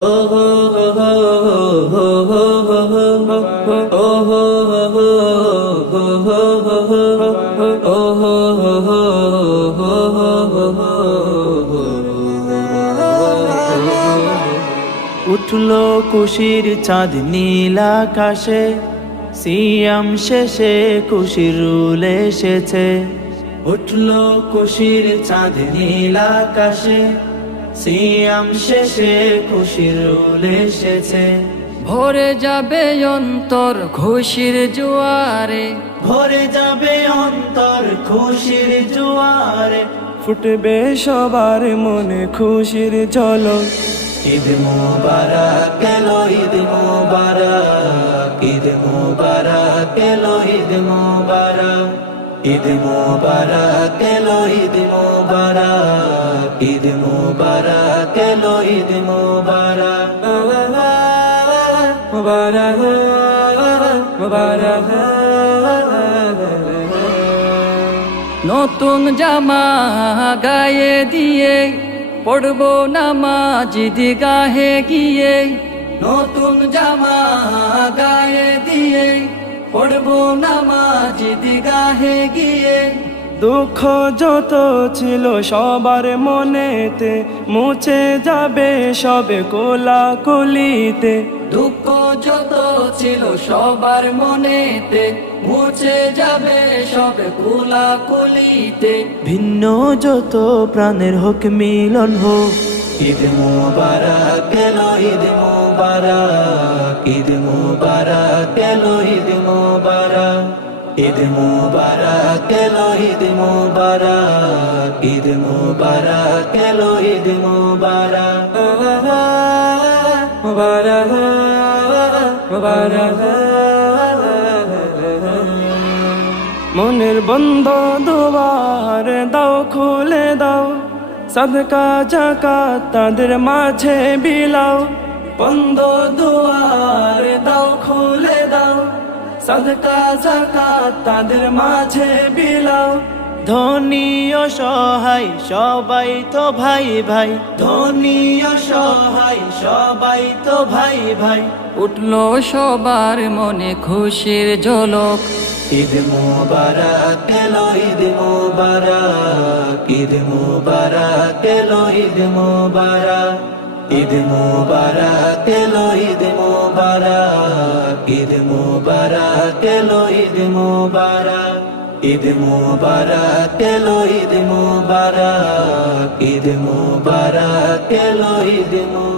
উঠলো খুশির চাঁদ নীল আকাশে, সিয়াম শেষে খুশির রুল এসেছে। উঠলো খুশির চাঁদ নীল আকাশে, সিয়াম শেষে খুশির রুল এসেছে। ভরে যাবে অন্তর খুশির জোয়ারে, ভরে যাবে অন্তর খুশির জোয়ারে, ফুটবে সবার মনে খুশির ঝলক। ঈদ মুবারক এলো, ঈদ মুবারক, ঈদ মুবারক এলো, ঈদ মুবারক, ঈদ মুবারক এলো, ঈদ মুবারক, ঈদ মুবারক এলো, ঈদ মুবারক, মুবারক মুবারক। নতুন জামা গায়ে দিয়ে পড়বো নামাজ ঈদগাহে গিয়ে। নতুন জামা গায়ে দিয়ে পড়বো নামাজ ঈদগাহে গিয়ে। দুঃখ যত ছিল সবার মনেতে, মুছে যাবে সবে কোলাকুলিতে। দুঃখ যত ছিল সবার মনেতে, মুছে যাবে সবে কোলাকুলিতে। ভিন্ন যত প্রাণের হোক মিলন হোক। ঈদ মুবারক এলো, ঈদ মুবারক, ঈদ মুবারক এলো, ঈদ মুবারক, ঈদ মুবারক এলো, ঈদ মুবারক, ঈদ মুবারক এলো, ঈদ মুবারক, মুবারক মুবারক। মনের বন্ধ দুয়ার দাও খুলে দাও, সাদকা যাকাত তাদের মাঝে বিলাও। বন্ধ দুয়ার দাও খুলে দাও, সাদকা যাকাত তাদের মাঝে বিলাও। ধনী অসহায় সবাই তো ভাই ভাই, ধনী অসহায় সবাই তো ভাই ভাই। উঠলো সবার মনে খুশির ঝলক। ঈদ মুবারক এলো, ঈদ মুবারক, ঈদ মুবারক এলো, ঈদ মুবারক, ঈদ মুবারক এলো, ঈদ মুবারক, ঈদ মুবারক এলো, ঈদ মুবারক, ঈদ মুবারক এলো, ঈদ মুবারক, ঈদ মুবারক এলো, ঈদ মুবারক।